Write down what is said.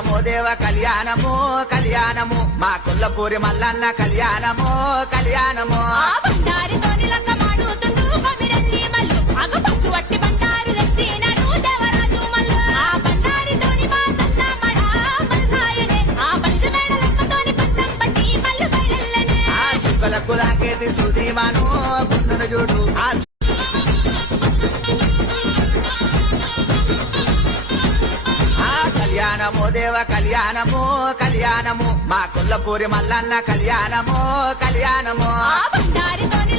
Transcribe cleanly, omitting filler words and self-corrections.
కళ్యాణము దేవ కళ్యాణము కళ్యాణము మా కొల్లపూరి మల్లన్న కళ్యాణము కళ్యాణము బండారితోని లంగమాడుతుండు కమిరెల్లి మల్లు అగు పట్టు వట్టి బండారు తెచ్చినాడు దేవరాజు మల్లు ఆ బండారితోని బాసన్న మడా మల్సాయనే ఆ బండి మేడ లెక్కతోని పట్టం పట్టి మల్లు బయలెల్లనే ఆ చుక్కలకు దాకేది సుదీవాను గుండును చూడు కళ్యాణము దేవ కళ్యాణము కళ్యాణము మా కొల్లపూరి మల్లన్న కళ్యాణము కళ్యాణము బండారితోని